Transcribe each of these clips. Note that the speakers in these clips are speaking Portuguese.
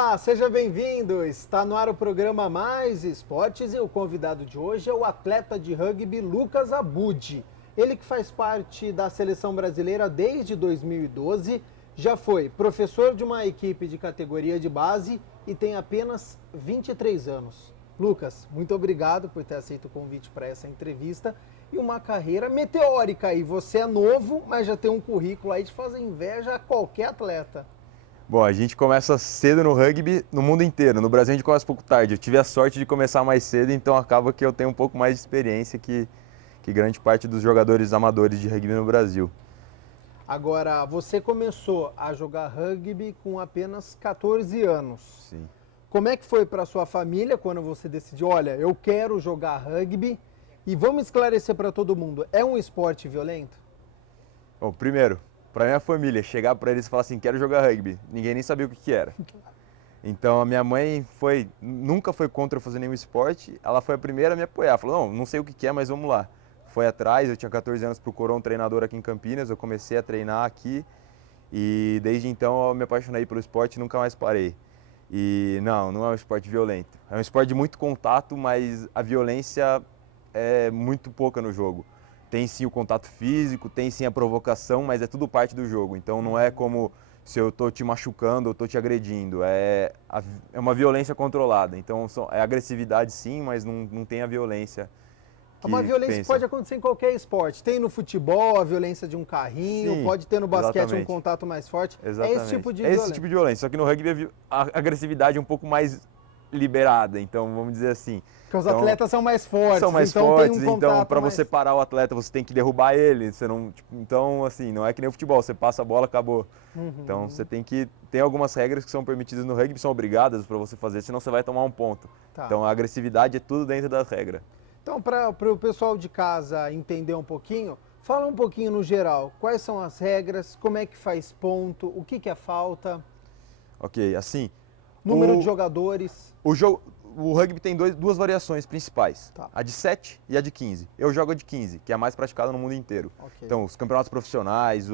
Olá, seja bem-vindo! Está no ar o programa Mais Esportes e o convidado de hoje é o atleta de rugby Lucas Abud. Ele que faz parte da seleção brasileira desde 2012, já foi professor de uma equipe de categoria de base e tem apenas 23 anos. Lucas, muito obrigado por ter aceito o convite para essa entrevista e uma carreira meteórica aí. Você é novo, mas já tem um currículo aí de fazer inveja a qualquer atleta. Bom, a gente começa cedo no rugby no mundo inteiro. No Brasil a gente começa um pouco tarde. Eu tive a sorte de começar mais cedo, então acaba que eu tenho um pouco mais de experiência que grande parte dos jogadores amadores de rugby no Brasil. Agora, você começou a jogar rugby com apenas 14 anos. Sim. Como é que foi para sua família quando você decidiu, olha, eu quero jogar rugby? E vamos esclarecer para todo mundo, é um esporte violento? Bom, primeiro, para minha família, chegar para eles e falar assim, quero jogar rugby, ninguém nem sabia o que era. Então a minha mãe nunca foi contra eu fazer nenhum esporte, ela foi a primeira a me apoiar, falou, não sei o que é, mas vamos lá. Foi atrás, eu tinha 14 anos, procurou um treinador aqui em Campinas, eu comecei a treinar aqui e desde então eu me apaixonei pelo esporte e nunca mais parei. E não é um esporte violento, é um esporte de muito contato, mas a violência é muito pouca no jogo. Tem sim o contato físico, tem sim a provocação, mas é tudo parte do jogo. Então não é como se eu estou te machucando ou estou te agredindo. É uma violência controlada. Então é agressividade sim, mas não tem a violência. Uma violência que pode acontecer em qualquer esporte. Tem no futebol a violência de um carrinho, sim, pode ter no basquete exatamente. Um contato mais forte. Exatamente. É esse tipo de violência. É esse tipo de violência, só que no rugby a agressividade é um pouco mais liberada, então vamos dizer assim. Porque os atletas são mais fortes. São mais fortes, então para você parar o atleta você tem que derrubar ele. Você não, então, assim, não é que nem o futebol, você passa a bola, acabou. Então você tem algumas regras que são permitidas no rugby, são obrigadas para você fazer, senão você vai tomar um ponto. Tá. Então a agressividade é tudo dentro da regra. Então, para o pessoal de casa entender um pouquinho, fala um pouquinho no geral, quais são as regras, como é que faz ponto, o que é falta? Ok, assim... Número de jogadores. O rugby tem duas variações principais, tá. A de 7 e a de 15. Eu jogo a de 15, que é a mais praticada no mundo inteiro. Okay. Então, os campeonatos profissionais,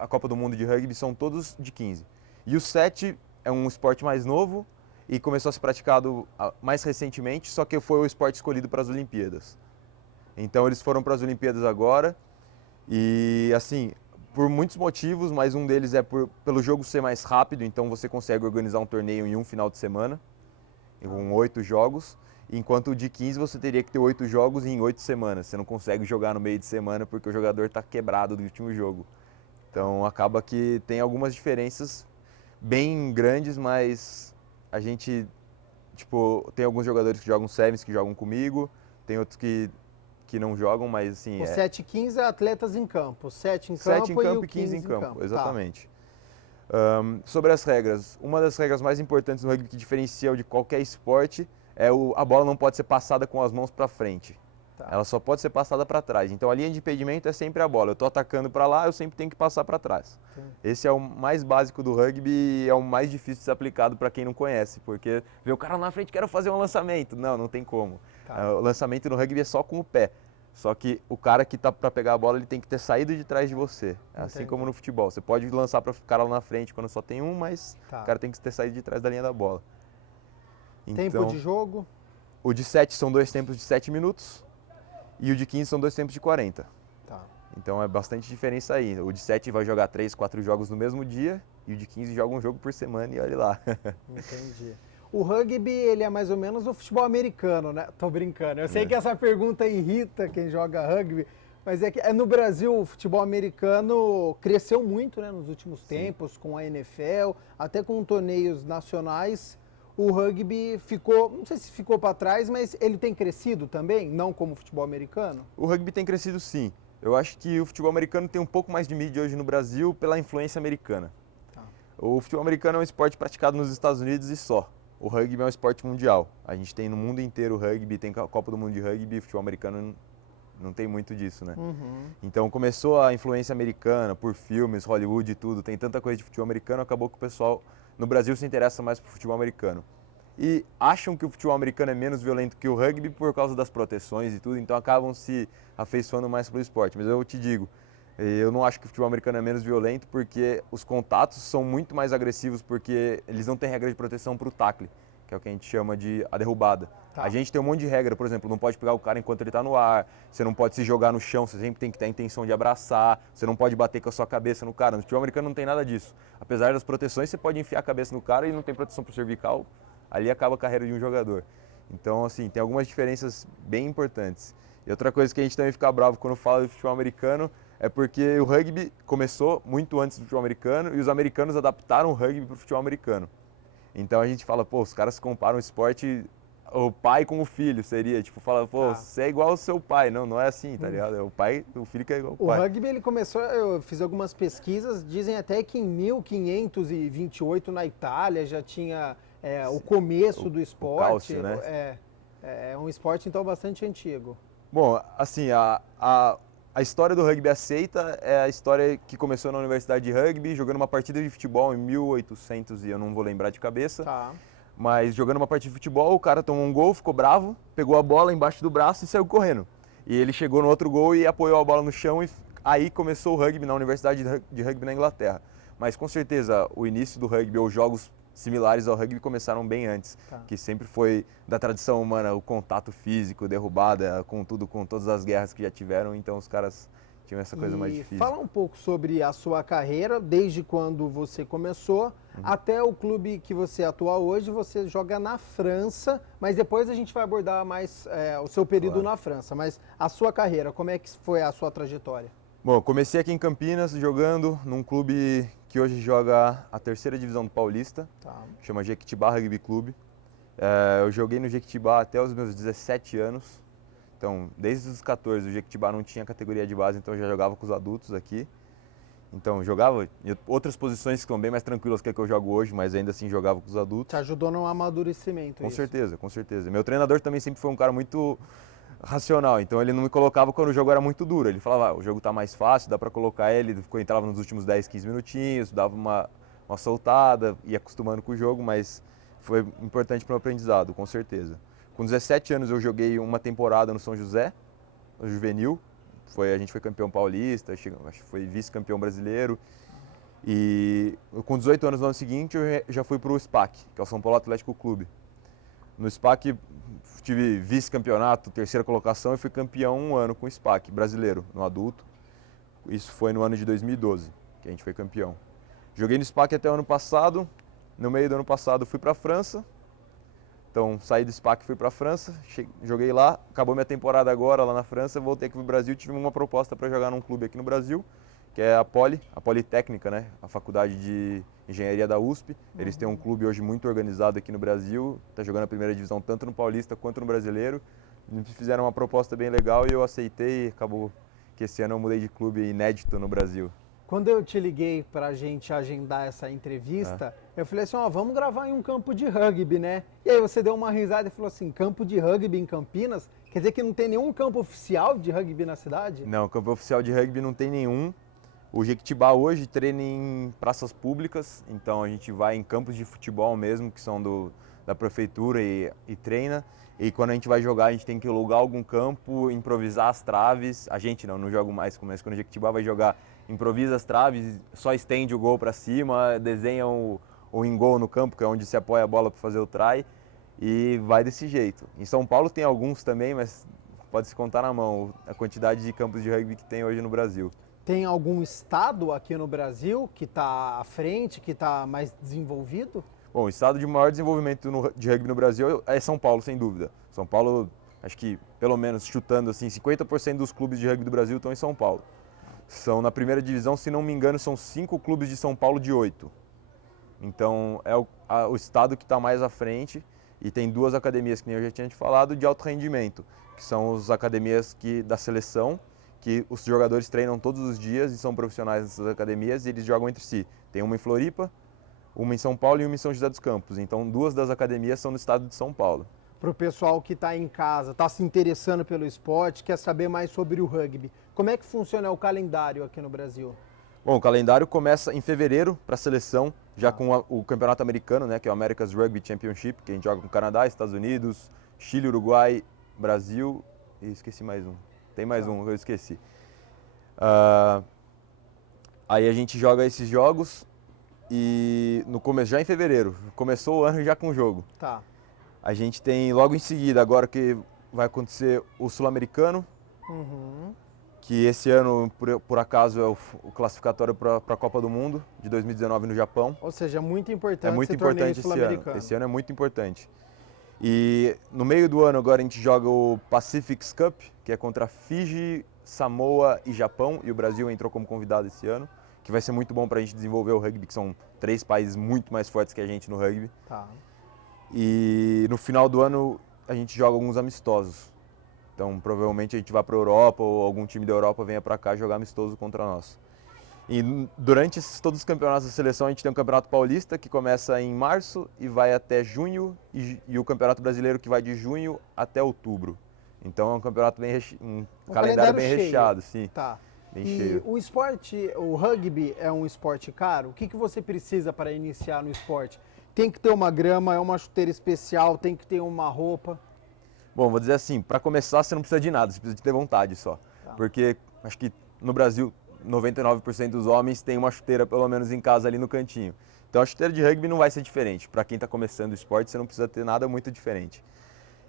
a Copa do Mundo de rugby são todos de 15. E o 7 é um esporte mais novo e começou a ser praticado mais recentemente, só que foi o esporte escolhido para as Olimpíadas. Então, eles foram para as Olimpíadas agora e, assim, por muitos motivos, mas um deles é pelo jogo ser mais rápido, então você consegue organizar um torneio em um final de semana, com 8 jogos, enquanto o de 15 você teria que ter 8 jogos em 8 semanas. Você não consegue jogar no meio de semana porque o jogador está quebrado do último jogo. Então acaba que tem algumas diferenças bem grandes, mas a gente, tem alguns jogadores que jogam sevens que jogam comigo, tem outros que não jogam, mas assim... O 7 e 15 é atletas em campo, 7 em campo, 7 em campo e o 15 em campo. Exatamente. Tá. Sobre as regras, uma das regras mais importantes no rugby que diferencia de qualquer esporte é a bola não pode ser passada com as mãos para frente. Tá. Ela só pode ser passada para trás. Então a linha de impedimento é sempre a bola. Eu estou atacando para lá, eu sempre tenho que passar para trás. Sim. Esse é o mais básico do rugby e é o mais difícil de ser aplicado para quem não conhece, porque vê o cara lá na frente, quero fazer um lançamento. Não tem como. Tá. O lançamento no rugby é só com o pé. Só que o cara que tá para pegar a bola, ele tem que ter saído de trás de você. Assim como no futebol. Você pode lançar para o cara lá na frente quando só tem um, mas o cara tem que ter saído de trás da linha da bola. Tempo de jogo? O de 7 são 2 tempos de 7 minutos e o de 15 são 2 tempos de 40. Tá. Então é bastante diferença aí. O de 7 vai jogar 3, 4 jogos no mesmo dia e o de 15 joga um jogo por semana e olha lá. Entendi. O rugby, ele é mais ou menos o futebol americano, né? Tô brincando. Eu sei que essa pergunta irrita quem joga rugby, mas é que no Brasil o futebol americano cresceu muito, né, nos últimos tempos, com a NFL, até com torneios nacionais. O rugby ficou, não sei se ficou para trás, mas ele tem crescido também, não como o futebol americano? O rugby tem crescido sim. Eu acho que o futebol americano tem um pouco mais de mídia hoje no Brasil pela influência americana. Tá. O futebol americano é um esporte praticado nos Estados Unidos e só. O rugby é um esporte mundial. A gente tem no mundo inteiro o rugby, tem a Copa do Mundo de Rugby, o futebol americano não tem muito disso, né? Então começou a influência americana por filmes, Hollywood e tudo, tem tanta coisa de futebol americano, acabou que o pessoal no Brasil se interessa mais por futebol americano. E acham que o futebol americano é menos violento que o rugby por causa das proteções e tudo, então acabam se afeiçoando mais pelo esporte. Mas eu te digo, Eu não acho que o futebol americano é menos violento porque os contatos são muito mais agressivos porque eles não têm regra de proteção para o tackle, que é o que a gente chama de a derrubada. Tá. A gente tem um monte de regra, por exemplo, não pode pegar o cara enquanto ele está no ar, você não pode se jogar no chão, você sempre tem que ter a intenção de abraçar, você não pode bater com a sua cabeça no cara. No futebol americano não tem nada disso. Apesar das proteções, você pode enfiar a cabeça no cara e não tem proteção para o cervical, ali acaba a carreira de um jogador. Então, assim, tem algumas diferenças bem importantes. E outra coisa que a gente também fica bravo quando fala do futebol americano é porque o rugby começou muito antes do futebol americano e os americanos adaptaram o rugby para o futebol americano. Então a gente fala, pô, os caras comparam o esporte, o pai com o filho, seria, tipo, fala, pô, você é igual ao seu pai. Não, não é assim, tá ligado? É o pai, o filho que é igual ao pai. O rugby, ele começou, eu fiz algumas pesquisas, dizem até que em 1528 na Itália já tinha o começo do esporte. O cálcio, né? É um esporte, então, bastante antigo. Bom, assim, a história do rugby aceita é a história que começou na Universidade de Rugby, jogando uma partida de futebol em 1800 e eu não vou lembrar de cabeça. Tá. Mas jogando uma partida de futebol, o cara tomou um gol, ficou bravo, pegou a bola embaixo do braço e saiu correndo. E ele chegou no outro gol e apoiou a bola no chão e aí começou o rugby na Universidade de Rugby na Inglaterra. Mas com certeza o início do rugby ou jogos similares ao rugby começaram bem antes, que sempre foi da tradição humana, o contato físico, derrubada, com tudo, com todas as guerras que já tiveram, então os caras tinham essa coisa mais difícil. Fala um pouco sobre a sua carreira, desde quando você começou até o clube que você atua hoje. Você joga na França, mas depois a gente vai abordar mais o seu período na França. Mas a sua carreira, como é que foi a sua trajetória? Bom, eu comecei aqui em Campinas jogando num clube que hoje joga a terceira divisão do Paulista, chama Jequitibá Rugby Clube. Eu joguei no Jequitibá até os meus 17 anos, então desde os 14 o Jequitibá não tinha categoria de base, então eu já jogava com os adultos aqui. Então jogava em outras posições que são bem mais tranquilas que a que eu jogo hoje, mas ainda assim jogava com os adultos. Te ajudou no amadurecimento Com certeza, com certeza. Meu treinador também sempre foi um cara muito racional, então ele não me colocava quando o jogo era muito duro. Ele falava, o jogo tá mais fácil, dá para colocar ele, entrava nos últimos 10, 15 minutinhos, dava uma soltada, ia acostumando com o jogo, mas foi importante para o meu aprendizado, com certeza. Com 17 anos eu joguei uma temporada no São José, no juvenil, a gente foi campeão paulista, acho que foi vice-campeão brasileiro. E com 18 anos no ano seguinte eu já fui para o SPAC, que é o São Paulo Atlético Clube. No SPAC tive vice-campeonato, terceira colocação e fui campeão um ano com o SPAC brasileiro, no adulto. Isso foi no ano de 2012, que a gente foi campeão. Joguei no SPAC até o ano passado. No meio do ano passado fui para a França. Então saí do SPAC e fui para a França, joguei lá, acabou minha temporada agora lá na França, voltei aqui para o Brasil, tive uma proposta para jogar num clube aqui no Brasil, que é a Politécnica, né? A faculdade de engenharia da USP. Eles têm um clube hoje muito organizado aqui no Brasil, está jogando a primeira divisão tanto no Paulista quanto no Brasileiro. Eles fizeram uma proposta bem legal e eu aceitei, e acabou que esse ano eu mudei de clube inédito no Brasil. Quando eu te liguei para a gente agendar essa entrevista, eu falei assim, vamos gravar em um campo de rugby, né? E aí você deu uma risada e falou assim, campo de rugby em Campinas? Quer dizer que não tem nenhum campo oficial de rugby na cidade? Não, campo oficial de rugby não tem nenhum. O Jequitibá hoje treina em praças públicas, então a gente vai em campos de futebol mesmo, que são da prefeitura e treina. E quando a gente vai jogar, a gente tem que alugar algum campo, improvisar as traves. A gente não joga mais, mas quando o Jequitibá vai jogar, improvisa as traves, só estende o gol para cima, desenha o in-goal no campo, que é onde se apoia a bola para fazer o try, e vai desse jeito. Em São Paulo tem alguns também, mas pode se contar na mão a quantidade de campos de rugby que tem hoje no Brasil. Tem algum estado aqui no Brasil que está à frente, que está mais desenvolvido? Bom, o estado de maior desenvolvimento de rugby no Brasil é São Paulo, sem dúvida. São Paulo, acho que pelo menos chutando assim, 50% dos clubes de rugby do Brasil estão em São Paulo. São na primeira divisão, se não me engano, são 5 clubes de São Paulo de 8. Então é o estado que está mais à frente e tem 2 academias, que nem eu já tinha te falado, de alto rendimento, que são as academias da seleção, que os jogadores treinam todos os dias e são profissionais nessas academias e eles jogam entre si. Tem uma em Floripa, uma em São Paulo e uma em São José dos Campos. Então 2 das academias são no estado de São Paulo. Para o pessoal que está em casa, está se interessando pelo esporte, quer saber mais sobre o rugby, como é que funciona o calendário aqui no Brasil? Bom, o calendário começa em fevereiro para a seleção, já com o campeonato americano, né, que é o America's Rugby Championship, que a gente joga com o Canadá, Estados Unidos, Chile, Uruguai, Brasil e esqueci mais um. Tem mais um que eu esqueci. Aí a gente joga esses jogos e no começo, já em fevereiro, começou o ano já com o jogo. Tá. A gente tem logo em seguida, agora que vai acontecer o Sul-Americano, que esse ano, por acaso, é o classificatório para a Copa do Mundo de 2019 no Japão. Ou seja, é muito importante É muito importante esse ano. Esse ano é muito importante. E no meio do ano agora a gente joga o Pacific Cup, que é contra Fiji, Samoa e Japão, e o Brasil entrou como convidado esse ano, que vai ser muito bom para a gente desenvolver o rugby, que são 3 países muito mais fortes que a gente no rugby. Tá. E no final do ano a gente joga alguns amistosos. Então provavelmente a gente vai para a Europa ou algum time da Europa venha para cá jogar amistoso contra nós. E durante todos os campeonatos da seleção a gente tem um campeonato paulista que começa em março e vai até junho e o campeonato brasileiro que vai de junho até outubro. Então é um campeonato um calendário bem recheado, sim. Tá. Bem e cheio. o esporte, o rugby é um esporte caro? O que você precisa para iniciar no esporte? Tem que ter uma grama, é uma chuteira especial, tem que ter uma roupa? Bom, vou dizer assim, para começar você não precisa de nada, você precisa de ter vontade só. Tá. Porque acho que no Brasil 99% dos homens tem uma chuteira pelo menos em casa ali no cantinho. Então a chuteira de rugby não vai ser diferente. Para quem está começando o esporte, você não precisa ter nada muito diferente.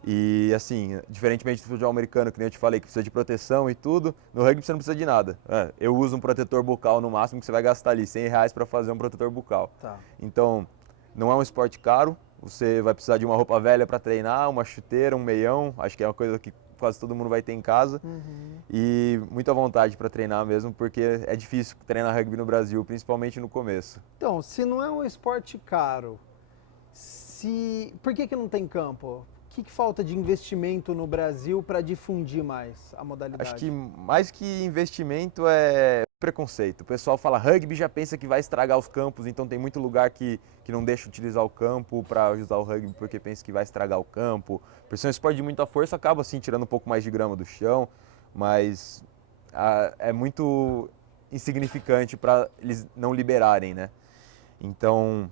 E assim, diferentemente do futebol americano, que nem eu te falei, que precisa de proteção e tudo, no rugby você não precisa de nada. Eu uso um protetor bucal no máximo, que você vai gastar ali R$100 para fazer um protetor bucal. Tá. Então, não é um esporte caro, você vai precisar de uma roupa velha para treinar, uma chuteira, um meião, acho que é uma coisa que quase todo mundo vai ter em casa. E muita vontade para treinar mesmo, porque é difícil treinar rugby no Brasil, principalmente no começo. Então, se não é um esporte caro, por que não tem campo? O que falta de investimento no Brasil para difundir mais a modalidade? Acho que mais que investimento é preconceito. O pessoal fala rugby, já pensa que vai estragar os campos, então tem muito lugar que não deixa utilizar o campo para usar o rugby porque pensa que vai estragar o campo. Por ser um esporte de muita força, acaba assim tirando um pouco mais de grama do chão, mas é muito insignificante para eles não liberarem, né? Então,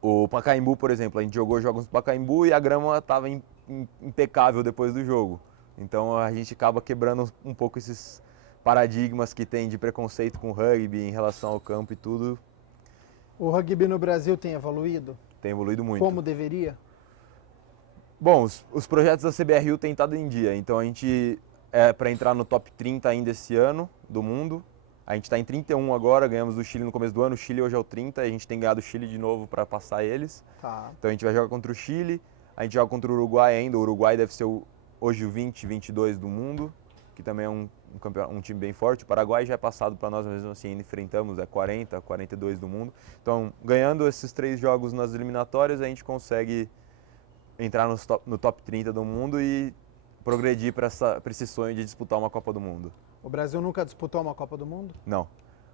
o Pacaembu, por exemplo, a gente jogou jogos no Pacaembu e a grama estava impecável depois do jogo. Então a gente acaba quebrando um pouco esses paradigmas que tem de preconceito com o rugby em relação ao campo e tudo. O rugby no Brasil tem evoluído? Tem evoluído muito. Como deveria? Bom, os projetos da CBRU têm estado em dia, então a gente para entrar no top 30 ainda esse ano do mundo. A gente está em 31 agora, ganhamos do Chile no começo do ano, o Chile hoje é o 30, a gente tem ganhado o Chile de novo para passar eles. Tá. Então a gente vai jogar contra o Chile, a gente joga contra o Uruguai ainda, o Uruguai deve ser hoje o 20, 22 do mundo, que também é um time bem forte. O Paraguai já é passado para nós, mesmo assim ainda enfrentamos, 40, 42 do mundo. Então ganhando esses 3 jogos nas eliminatórias, a gente consegue entrar no top 30 do mundo e progredir para esse sonho de disputar uma Copa do Mundo. O Brasil nunca disputou uma Copa do Mundo? Não.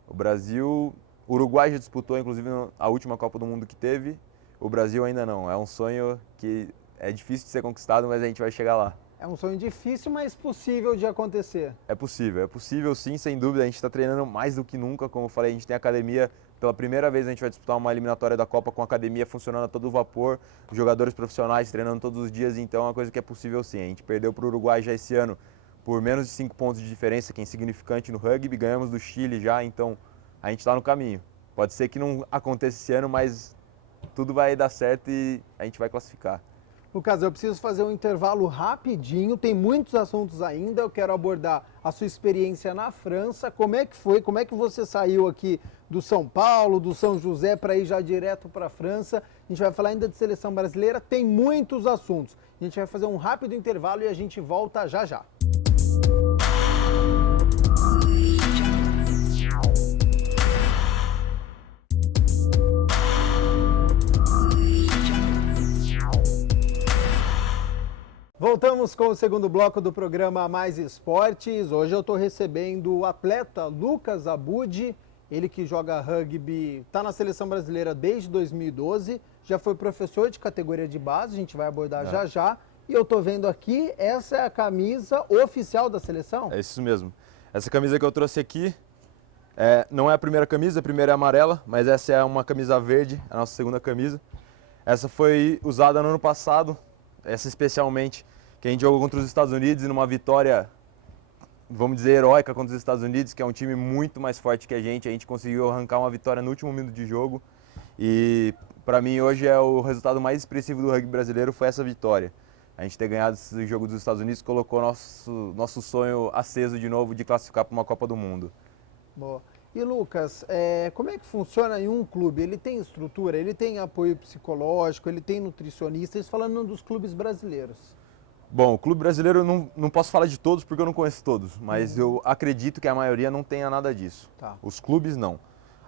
O Uruguai já disputou, inclusive, a última Copa do Mundo que teve. O Brasil ainda não. É um sonho que é difícil de ser conquistado, mas a gente vai chegar lá. É um sonho difícil, mas possível de acontecer. É possível sim, sem dúvida. A gente está treinando mais do que nunca. Como eu falei, a gente tem academia. Pela primeira vez a gente vai disputar uma eliminatória da Copa com a academia funcionando a todo vapor, os jogadores profissionais treinando todos os dias, então é uma coisa que é possível sim. A gente perdeu para o Uruguai já esse ano por menos de 5 pontos de diferença, que é insignificante no rugby, ganhamos do Chile já, então a gente está no caminho. Pode ser que não aconteça esse ano, mas tudo vai dar certo e a gente vai classificar. Lucas, eu preciso fazer um intervalo rapidinho, tem muitos assuntos ainda, eu quero abordar a sua experiência na França, como é que foi, como é que você saiu aqui do São Paulo, do São José, para ir já direto para a França. A gente vai falar ainda de seleção brasileira, tem muitos assuntos. A gente vai fazer um rápido intervalo e a gente volta já já. Voltamos com o segundo bloco do programa Mais Esportes. Hoje eu estou recebendo o atleta Lucas Abud, ele que joga rugby, está na seleção brasileira desde 2012, já foi professor de categoria de base, a gente vai abordar já já. E eu estou vendo aqui, essa é a camisa oficial da seleção? É isso mesmo. Essa camisa que eu trouxe aqui não é a primeira camisa, a primeira é amarela, mas essa é uma camisa verde, a nossa segunda camisa. Essa foi usada no ano passado, essa especialmente, que a gente jogou contra os Estados Unidos e numa vitória vamos dizer, heróica contra os Estados Unidos, que é um time muito mais forte que a gente conseguiu arrancar uma vitória no último minuto de jogo e para mim hoje é o resultado mais expressivo do rugby brasileiro foi essa vitória. A gente ter ganhado esse jogo dos Estados Unidos colocou nosso sonho aceso de novo de classificar para uma Copa do Mundo. Boa. E Lucas, como é que funciona em um clube? Ele tem estrutura, ele tem apoio psicológico, ele tem nutricionista, isso falando dos clubes brasileiros. Bom, o clube brasileiro eu não posso falar de todos porque eu não conheço todos, mas eu acredito que a maioria não tenha nada disso. Tá. Os clubes não.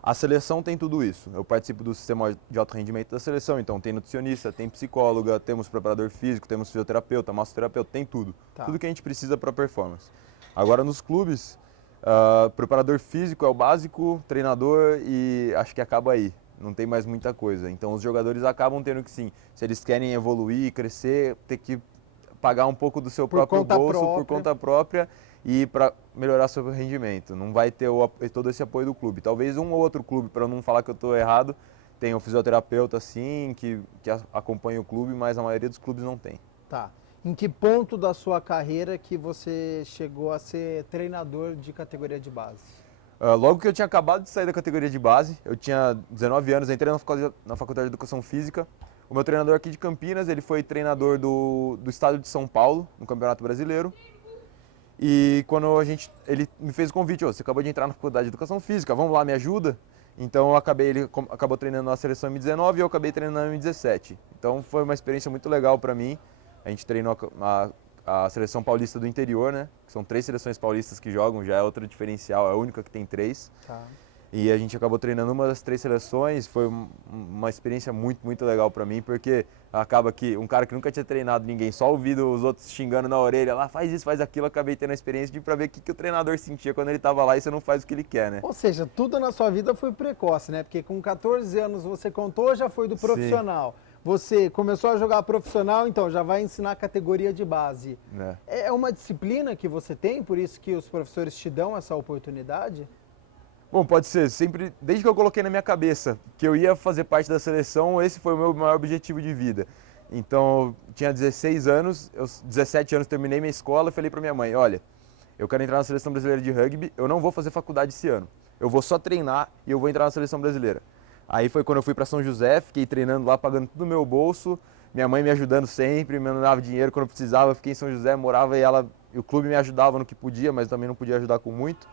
A seleção tem tudo isso. Eu participo do sistema de alto rendimento da seleção, então tem nutricionista, tem psicóloga, temos preparador físico, temos fisioterapeuta, massoterapeuta, tem tudo. Tá. Tudo que a gente precisa para performance. Agora nos clubes, preparador físico é o básico, treinador e acho que acaba aí. Não tem mais muita coisa. Então os jogadores acabam tendo que sim, se eles querem evoluir, crescer, ter que pagar um pouco do seu próprio bolso por conta própria e para melhorar seu rendimento. Não vai ter todo esse apoio do clube. Talvez um ou outro clube, para não falar que eu estou errado, tenha um fisioterapeuta sim, que acompanha o clube, mas a maioria dos clubes não tem. Tá. Em que ponto da sua carreira que você chegou a ser treinador de categoria de base? Logo que eu tinha acabado de sair da categoria de base, eu tinha 19 anos, entrei na faculdade de Educação Física. O meu treinador aqui de Campinas, ele foi treinador do estado de São Paulo, no Campeonato Brasileiro. E quando ele me fez o convite, você acabou de entrar na faculdade de Educação Física, vamos lá, me ajuda? Então ele acabou treinando na seleção M19 e eu acabei treinando na M17. Então foi uma experiência muito legal para mim. A gente treinou a seleção paulista do interior, né? São 3 seleções paulistas que jogam, já é outro diferencial, é a única que tem 3. Tá. E a gente acabou treinando uma das 3 seleções, foi uma experiência muito, muito legal para mim, porque acaba que um cara que nunca tinha treinado ninguém, só ouvido os outros xingando na orelha, lá faz isso, faz aquilo, acabei tendo a experiência para ver o que o treinador sentia quando ele estava lá e você não faz o que ele quer, né? Ou seja, tudo na sua vida foi precoce, né? Porque com 14 anos você contou, já foi do profissional. Sim. Você começou a jogar profissional, então já vai ensinar a categoria de base. É uma disciplina que você tem, por isso que os professores te dão essa oportunidade? Bom, pode ser. Sempre, desde que eu coloquei na minha cabeça que eu ia fazer parte da seleção, esse foi o meu maior objetivo de vida. Então, eu tinha 16 anos, 17 anos terminei minha escola e falei para minha mãe, olha, eu quero entrar na Seleção Brasileira de Rugby, eu não vou fazer faculdade esse ano. Eu vou só treinar e eu vou entrar na Seleção Brasileira. Aí foi quando eu fui para São José, fiquei treinando lá, pagando tudo no meu bolso, minha mãe me ajudando sempre, me mandava dinheiro quando eu precisava, eu fiquei em São José, morava e o clube me ajudava no que podia, mas também não podia ajudar com muito.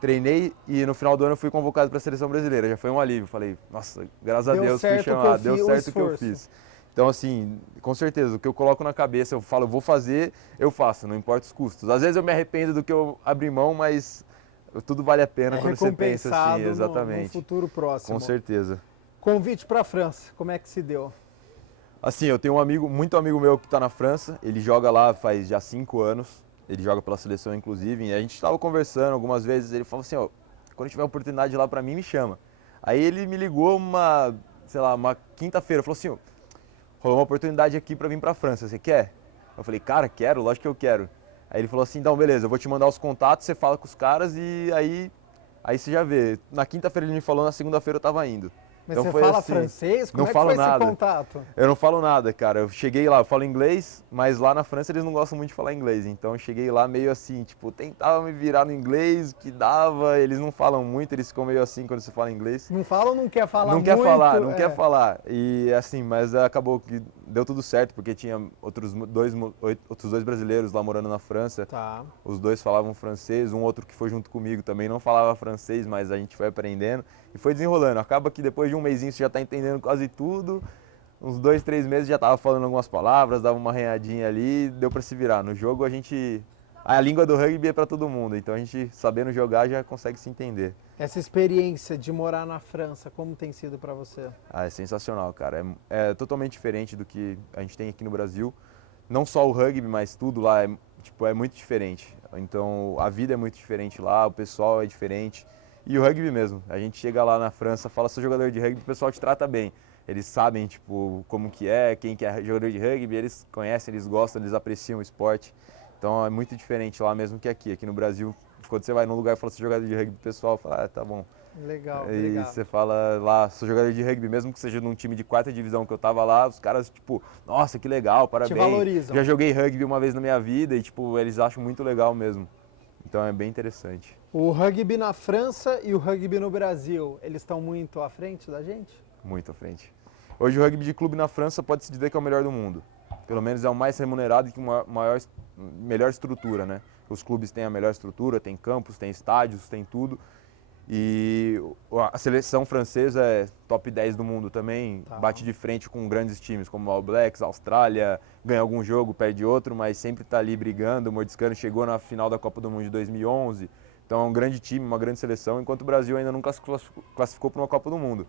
Treinei e no final do ano eu fui convocado para a Seleção Brasileira, já foi um alívio, falei, nossa, graças a Deus fui chamado, deu certo o que eu fiz. Então assim, com certeza, o que eu coloco na cabeça, eu falo, eu vou fazer, eu faço, não importa os custos. Às vezes eu me arrependo do que eu abri mão, mas tudo vale a pena quando você pensa assim, exatamente. No futuro próximo. Com certeza. Convite para a França, como é que se deu? Assim, eu tenho muito amigo meu que está na França, ele joga lá faz já 5 anos, ele joga pela seleção inclusive, e a gente estava conversando algumas vezes, ele falou assim, ó, quando tiver oportunidade lá para mim, me chama. Aí ele me ligou uma quinta-feira, falou assim, ó, rolou uma oportunidade aqui para vir para a França, você quer? Eu falei, cara, quero, lógico que eu quero. Aí ele falou assim, então beleza, eu vou te mandar os contatos, você fala com os caras e aí você já vê. Na quinta-feira ele me falou, na segunda-feira eu estava indo. Mas então você fala assim, francês? Como não é que falo foi nada. esse contato? Eu não falo nada, cara. Eu cheguei lá, eu falo inglês, mas lá na França eles não gostam muito de falar inglês. Então eu cheguei lá meio assim, tipo, tentava me virar no inglês, que dava. Eles não falam muito, eles ficam meio assim quando você fala inglês. Não fala ou não quer falar não muito? Não quer falar. E assim, mas acabou que deu tudo certo, porque tinha outros dois brasileiros lá morando na França. Tá. Os 2 falavam francês, um outro que foi junto comigo também não falava francês, mas a gente foi aprendendo e foi desenrolando. Acaba que depois de um mêsinho você já está entendendo quase tudo, uns 2, 3 meses já estava falando algumas palavras, dava uma arranhadinha ali, deu para se virar. No jogo a língua do rugby é para todo mundo, então a gente sabendo jogar já consegue se entender. Essa experiência de morar na França, como tem sido para você? É sensacional, cara. É totalmente diferente do que a gente tem aqui no Brasil. Não só o rugby, mas tudo lá é muito diferente. Então a vida é muito diferente lá, o pessoal é diferente. E o rugby mesmo. A gente chega lá na França, fala, sou jogador de rugby, o pessoal te trata bem. Eles sabem, tipo, como que é, quem que é jogador de rugby, eles conhecem, eles gostam, eles apreciam o esporte. Então é muito diferente lá mesmo que aqui. Aqui no Brasil, quando você vai num lugar e fala, sou jogador de rugby, o pessoal fala, tá bom. Legal, E legal. você fala lá, sou jogador de rugby, mesmo que seja num time de 4ª divisão que eu tava lá, os caras, tipo, nossa, que legal, parabéns. Te valorizam. Já joguei rugby uma vez na minha vida e, tipo, eles acham muito legal mesmo. Então é bem interessante. O rugby na França e o rugby no Brasil, eles estão muito à frente da gente? Muito à frente. Hoje o rugby de clube na França pode-se dizer que é o melhor do mundo. Pelo menos é o mais remunerado e com uma melhor estrutura, né? Os clubes têm a melhor estrutura, tem campos, tem estádios, tem tudo. E a seleção francesa é top 10 do mundo também, bate de frente com grandes times como o All Blacks, a Austrália, ganha algum jogo, perde outro, mas sempre está ali brigando. O mordiscano chegou na final da Copa do Mundo de 2011, então é um grande time, uma grande seleção, enquanto o Brasil ainda não classificou para uma Copa do Mundo.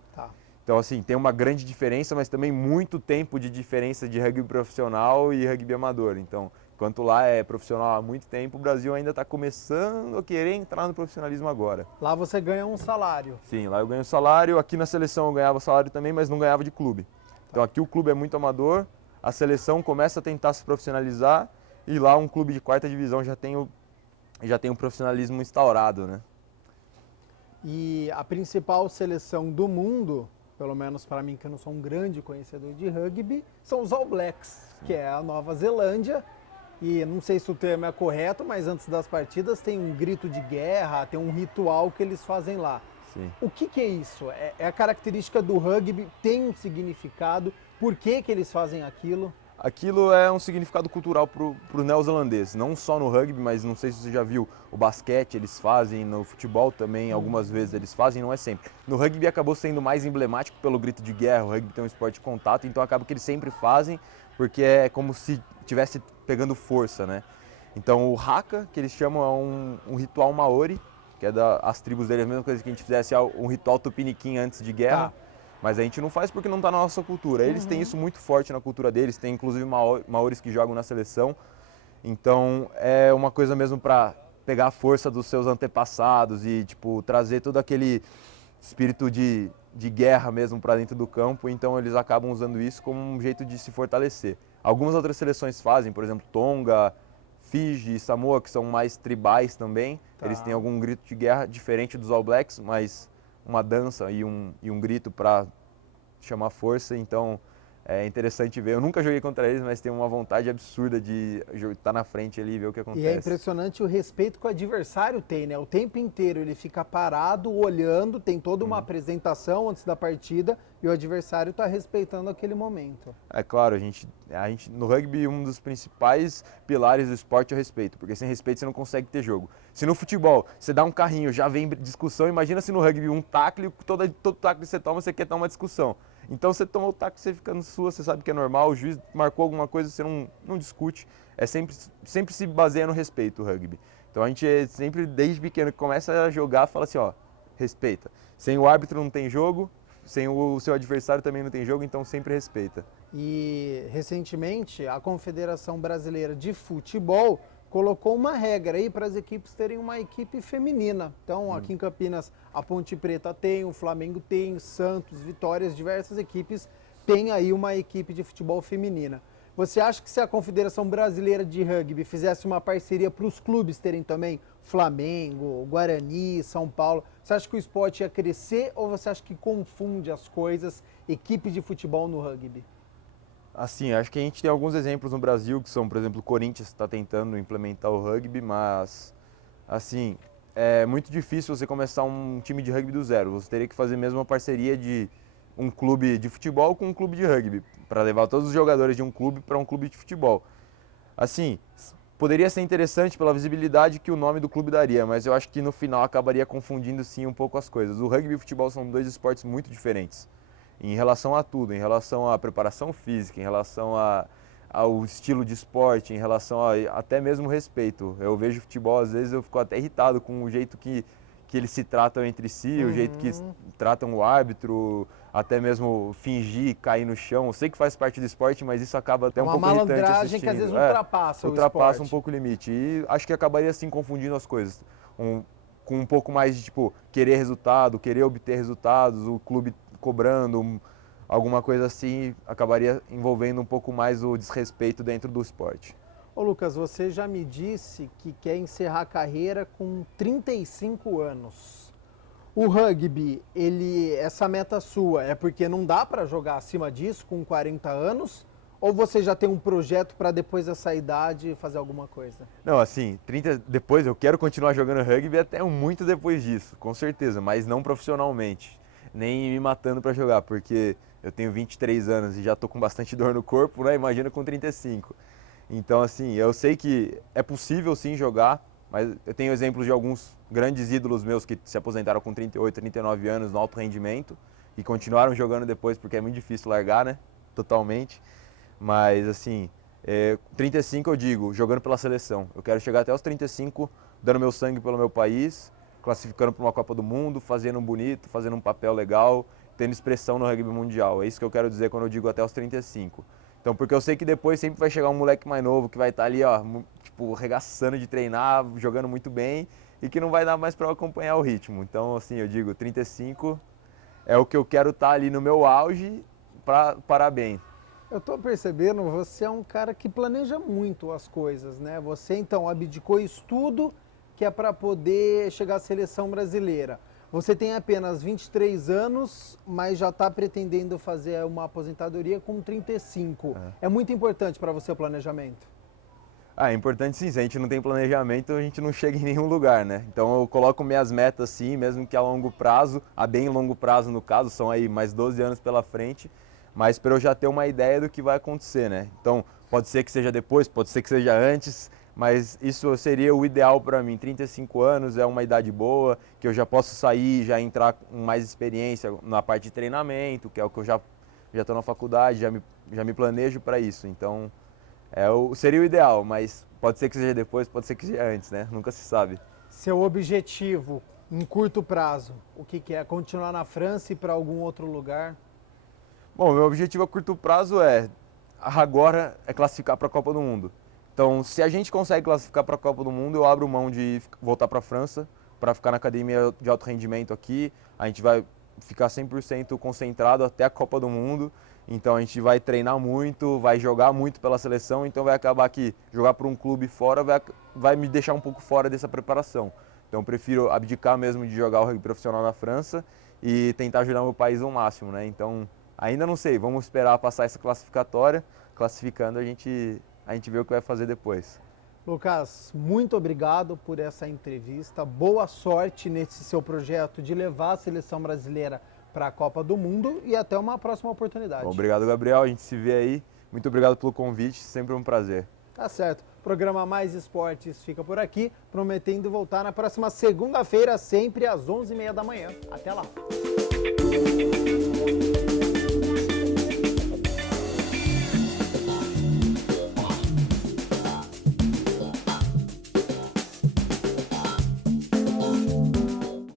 Então, assim, tem uma grande diferença, mas também muito tempo de diferença de rugby profissional e rugby amador. Então, enquanto lá é profissional há muito tempo, o Brasil ainda está começando a querer entrar no profissionalismo agora. Lá você ganha um salário. Sim, lá eu ganho salário. Aqui na seleção eu ganhava salário também, mas não ganhava de clube. Então aqui o clube é muito amador, a seleção começa a tentar se profissionalizar e lá um clube de quarta divisão já tem um profissionalismo instaurado, né? E a principal seleção do mundo, pelo menos para mim que eu não sou um grande conhecedor de rugby, são os All Blacks, que é a Nova Zelândia. E não sei se o termo é correto, mas antes das partidas tem um grito de guerra, tem um ritual que eles fazem lá. Sim. O que é isso? É a característica do rugby? Tem um significado? Por que eles fazem aquilo? Aquilo é um significado cultural para o neozelandês, não só no rugby, mas não sei se você já viu, o basquete eles fazem, no futebol também, algumas vezes eles fazem, não é sempre. No rugby acabou sendo mais emblemático pelo grito de guerra, o rugby tem um esporte de contato, então acaba que eles sempre fazem, porque é como se estivesse pegando força, né? Então o haka, que eles chamam, é um ritual maori, que é das tribos deles, a mesma coisa que a gente fizesse um ritual tupiniquim antes de guerra. Mas a gente não faz porque não está na nossa cultura. Eles têm isso muito forte na cultura deles, tem inclusive maoris que jogam na seleção. Então é uma coisa mesmo para pegar a força dos seus antepassados e tipo trazer todo aquele espírito de guerra mesmo para dentro do campo. Então eles acabam usando isso como um jeito de se fortalecer. Algumas outras seleções fazem, por exemplo, Tonga, Fiji e Samoa, que são mais tribais também. Eles têm algum grito de guerra diferente dos All Blacks, mas uma dança e um grito para chamar força, então é interessante ver. Eu nunca joguei contra eles, mas tenho uma vontade absurda de estar na frente ali e ver o que acontece. E é impressionante o respeito que o adversário tem, né? O tempo inteiro ele fica parado, olhando, tem toda uma apresentação antes da partida e o adversário está respeitando aquele momento. É claro, a gente no rugby um dos principais pilares do esporte é o respeito, porque sem respeito você não consegue ter jogo. Se no futebol você dá um carrinho, já vem discussão, imagina se no rugby um tackle, todo tackle que você toma, você quer tomar uma discussão. Então você toma o tackle, você fica no sua, você sabe que é normal, o juiz marcou alguma coisa, você não discute. É sempre se baseia no respeito o rugby. Então a gente sempre, desde pequeno, que começa a jogar, fala assim, ó, respeita. Sem o árbitro não tem jogo, sem o seu adversário também não tem jogo, então sempre respeita. E recentemente a Confederação Brasileira de Futebol colocou uma regra aí para as equipes terem uma equipe feminina. Então aqui em Campinas a Ponte Preta tem, o Flamengo tem, Santos, Vitórias, diversas equipes têm aí uma equipe de futebol feminina. Você acha que se a Confederação Brasileira de Rugby fizesse uma parceria para os clubes terem também Flamengo, Guarani, São Paulo, você acha que o esporte ia crescer ou você acha que confunde as coisas, equipe de futebol no rugby? Assim, acho que a gente tem alguns exemplos no Brasil, que são, por exemplo, o Corinthians está tentando implementar o rugby, mas, assim, é muito difícil você começar um time de rugby do zero. Você teria que fazer mesmo uma parceria de um clube de futebol com um clube de rugby, para levar todos os jogadores de um clube para um clube de futebol. Assim, poderia ser interessante pela visibilidade que o nome do clube daria, mas eu acho que no final acabaria confundindo sim um pouco as coisas. O rugby e o futebol são dois esportes muito diferentes. Em relação a tudo, em relação à preparação física, em relação ao estilo de esporte, em relação até mesmo respeito. Eu vejo futebol, às vezes eu fico até irritado com o jeito que eles se tratam entre si, o jeito que tratam o árbitro, até mesmo fingir, cair no chão. Eu sei que faz parte do esporte, mas isso acaba até um pouco irritante assistindo. Uma malandragem que às vezes ultrapassa o esporte. Ultrapassa um pouco o limite. E acho que acabaria assim confundindo as coisas. Com um pouco mais de tipo, querer resultado, querer obter resultados, o clube cobrando, alguma coisa assim, acabaria envolvendo um pouco mais o desrespeito dentro do esporte. Ô Lucas, você já me disse que quer encerrar a carreira com 35 anos. O rugby, essa meta sua é porque não dá para jogar acima disso com 40 anos? Ou você já tem um projeto para depois dessa idade fazer alguma coisa? Não, assim, depois eu quero continuar jogando rugby até muito depois disso, com certeza, mas não profissionalmente, nem me matando para jogar, porque eu tenho 23 anos e já tô com bastante dor no corpo, né? Imagina com 35. Então, assim, eu sei que é possível sim jogar, mas eu tenho exemplos de alguns grandes ídolos meus que se aposentaram com 38, 39 anos no alto rendimento e continuaram jogando depois porque é muito difícil largar, né? Totalmente. Mas, assim, 35 eu digo, jogando pela seleção. Eu quero chegar até os 35 dando meu sangue pelo meu país, classificando para uma Copa do Mundo, fazendo um bonito, fazendo um papel legal, tendo expressão no rugby mundial. É isso que eu quero dizer quando eu digo até os 35. Então, porque eu sei que depois sempre vai chegar um moleque mais novo que vai estar ali, ó, tipo, regaçando de treinar, jogando muito bem e que não vai dar mais para acompanhar o ritmo. Então, assim, eu digo, 35 é o que eu quero estar ali no meu auge para parar bem. Eu estou percebendo, você é um cara que planeja muito as coisas, né? Você então abdicou estudo que é para poder chegar à seleção brasileira. Você tem apenas 23 anos, mas já está pretendendo fazer uma aposentadoria com 35. É muito importante para você o planejamento? É importante sim, se a gente não tem planejamento, a gente não chega em nenhum lugar, né? Então eu coloco minhas metas sim, mesmo que a longo prazo, a bem longo prazo no caso, são aí mais 12 anos pela frente, mas para eu já ter uma ideia do que vai acontecer, né? Então pode ser que seja depois, pode ser que seja antes, mas isso seria o ideal para mim. 35 anos é uma idade boa, que eu já posso sair, já entrar com mais experiência na parte de treinamento, que é o que eu já estou na faculdade, já me planejo para isso. Então seria o ideal, mas pode ser que seja depois, pode ser que seja antes, né? Nunca se sabe. Seu objetivo em curto prazo, o que é? Continuar na França e para algum outro lugar? Bom, meu objetivo a curto prazo agora é classificar para a Copa do Mundo. Então, se a gente consegue classificar para a Copa do Mundo, eu abro mão de voltar para a França, para ficar na academia de alto rendimento aqui. A gente vai ficar 100% concentrado até a Copa do Mundo. Então, a gente vai treinar muito, vai jogar muito pela seleção. Então, vai acabar que jogar para um clube fora vai me deixar um pouco fora dessa preparação. Então, eu prefiro abdicar mesmo de jogar o rugby profissional na França e tentar ajudar meu país ao máximo, né? Então, ainda não sei, vamos esperar passar essa classificatória. Classificando, a gente vê o que vai fazer depois. Lucas, muito obrigado por essa entrevista. Boa sorte nesse seu projeto de levar a seleção brasileira para a Copa do Mundo e até uma próxima oportunidade. Bom, obrigado, Gabriel. A gente se vê aí. Muito obrigado pelo convite, sempre um prazer. Tá certo. O programa Mais Esportes fica por aqui, prometendo voltar na próxima segunda-feira, sempre às 11h30 da manhã. Até lá.